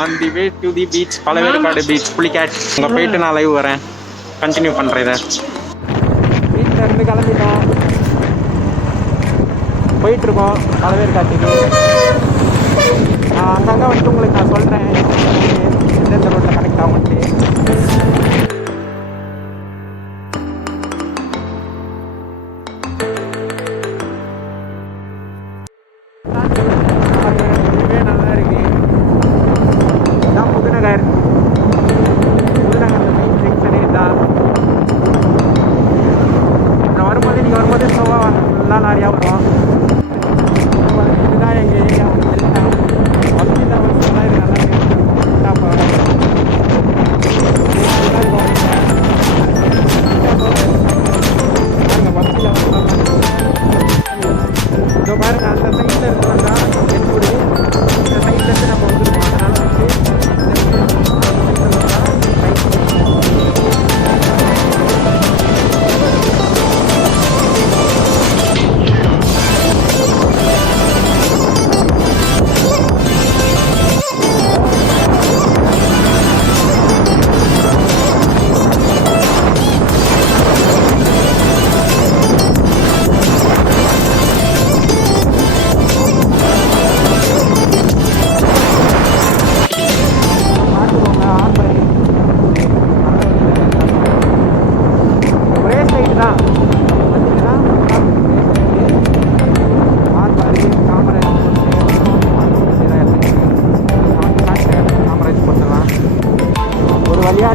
On the way to the beach, Pazhaverkadu beach, Pulicat. அங்கே போயிட்டு நான் லைவ் வரேன், கண்டினியூ பண்ணுறேன் இதை. வீட்டில் இருந்து கிளம்பிட்டோம், போயிட்டுருக்கோம் பழவேற்காட்டுக்கு. அங்கங்கே வந்துட்டு உங்களுக்கு நான் சொல்கிறேன் எந்தெந்த ரோட்டில் கனெக்ட் ஆகும்ட்டு.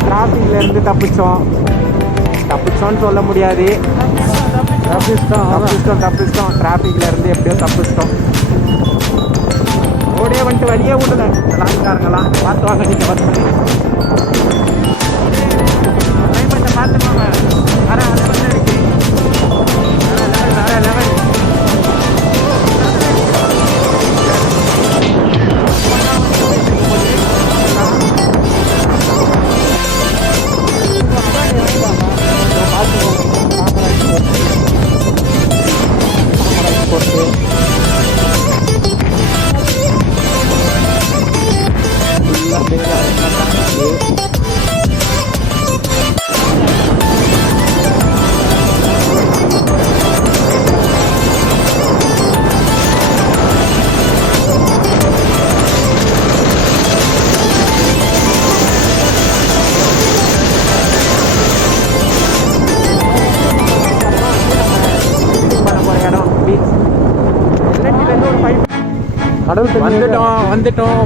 டிராஃபிக்லேருந்து தப்பிச்சோன்னு சொல்ல முடியாது. தப்பிச்சிட்டோம் டிராஃபிக்லேருந்து எப்படியோ தப்பிச்சிட்டோம். ஓடியே வந்துட்டு வழியே விடல லாரிக்காரங்கெல்லாம். பார்த்து வாங்க, நீங்கள் வந்து பார்த்துக்கோங்க. வர லெவல் இருக்கு, வர லெவல்.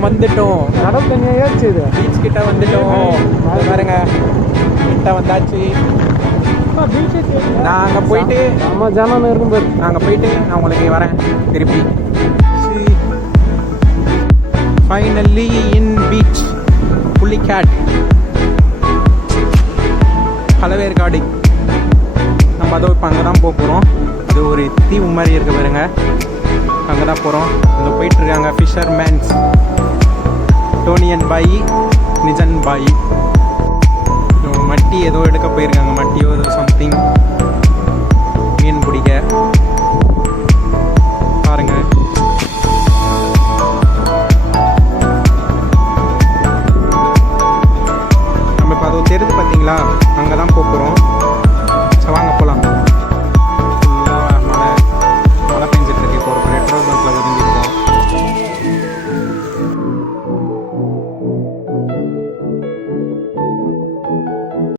வந்துட்டோம் கடல் தண்ணியாச்சு. இது பீச் கிட்ட வந்துட்டோம் பாருங்க, கிட்ட வந்தாச்சு. நாங்கள் போயிட்டு நம்ம ஜனம் இருக்கும்போது நாங்கள் போயிட்டு நான் உங்களுக்கு வரேன் திருப்பி. ஃபைனலி இன் பீச் புலிகேட், பழவேற்காடு. நம்ம அதோ இப்போ அங்கே தான் போக போகிறோம். அது ஒரு தீவு மாதிரி இருக்க பாருங்க, அங்கே தான் போகிறோம். அங்கே போயிட்டுருக்காங்க ஃபிஷர்மேன்ஸ் டோனியன் பாய், நிஜன் பாய். மட்டி ஏதோ எடுக்க போயிருக்காங்க, மட்டியோ ஏதோ சம்திங் மீன் பிடிக்க.